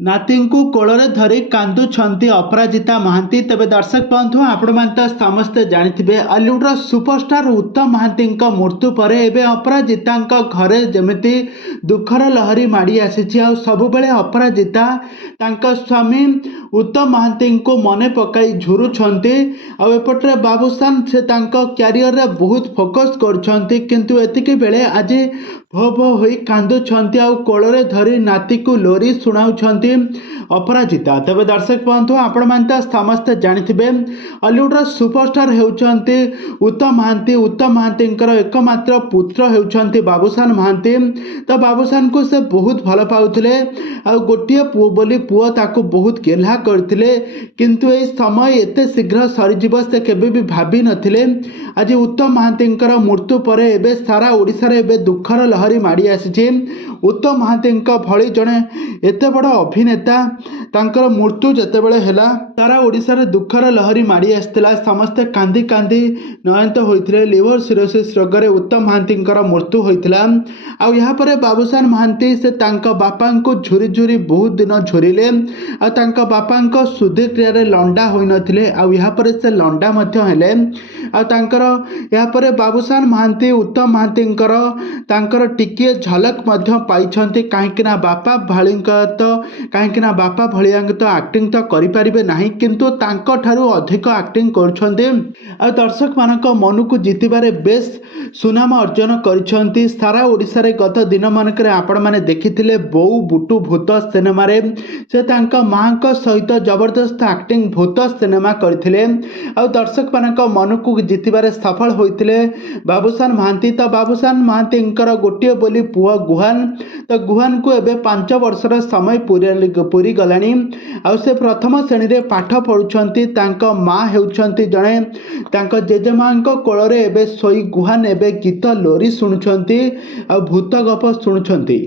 नाती को कोଳରେ धरी कांदुछंती अपराजिता महांती। तेबे दर्शक बंधु आपण मान तो समस्ते जानिथिबे हॉलीवुड सुपरस्टार उत्तम महांती मृत्यु पर एबे अपराजिता घरे जमिति दुखर लहरी माड़ी आसी। आ सब बेले अपराजिता तांका स्वामी उत्तम महांती को मने पकाई झुरुछंती। आ एपटे बाबूसान से तांका क्यारियर रे बहुत फोकस करछंती, किंतु एतिके बेले आज भो भो होई कांदुछंती। आ कोଳରେ धरी नाती को लोरी सुनाउछंती अपराजिता। तेबे दर्शक बंधु आपण मान तो समस्ते जानिथिबे हॉलीवुड सुपरस्टार हेउछंती उत्तम महांती। उत्तम महांती एकमात्र पुत्र हेउछंती बाबूसान महांती। तो बाबूसान को से बहुत भल पाउथिले। आ गोटिए पुओ बोली पुओ ताको बहुत गेल्हा करथिले, किंतु ए समय एते शीघ्र सरीजिव से केबे भी भाबी नथिले। आज उत्तम महांती मृत्यु पर एबे सारा ओडिसा रे एबे दुखर लहरी माड़ी आसी। उत्तम महांती भली जड़े एते बड़ अभिनेता तांकर मृत्यु जेतेबेले हेला सारा ओडिसा रे दुखर लहरी माड़ी आसला। समस्ते कांदी कांदी नयंत होइथिले। लिवर सिरोसिस रोग रे उत्तम महांती मृत्यु होइथिला। आ यहाँ पर बाबूसान महांती से तांका बापा को झुरी झुरी बहुत दिन झुरिले। आ तांका बापा को शुद्धि क्रिया रे लंडा होई नथिले। आ यहाँ पर से लंडा मध्य हेले। आ तांकर यहाँ पर बाबूसान महांती उत्तम महांती तांकर टिकिए झलक मध्य पाइछंती। काहेकि ना बापा भाली तो काहेकि ना बापा भलिया तो एक्टिंग तो करि परिबे नाही, किंतु तांको ठारू अधिक एक्टिंग करछंती। आ दर्शक मानक मन को जितिबारे बेस सुनाम अर्जन करिछंती। सारा ओडिसा रे गत दिन मानक आपण माने देखिथिले बोऊ बुटू भूत सिनेमा रे से तांका मां को सहित जबरदस्त एक्टिंग भूत सिनेमा करथिले। आ दर्शक मानक मन को जितिबारे सफल होइथिले बाबूसान महांती। तो बाबूसान महांती गोटे बोली पुआ गुहान। तो गुहान को एबे 5 वर्षर समय पूरी गलानी। आ से प्रथम श्रेणी रे पाठ पढ़ुछंती। तांका माँ हेउछंती जणे तांका जेजेमां कोଳରେ एबे सोई गुहान एबे गीत लोरी शुणुछंती आ भूत गप शुणुछंती।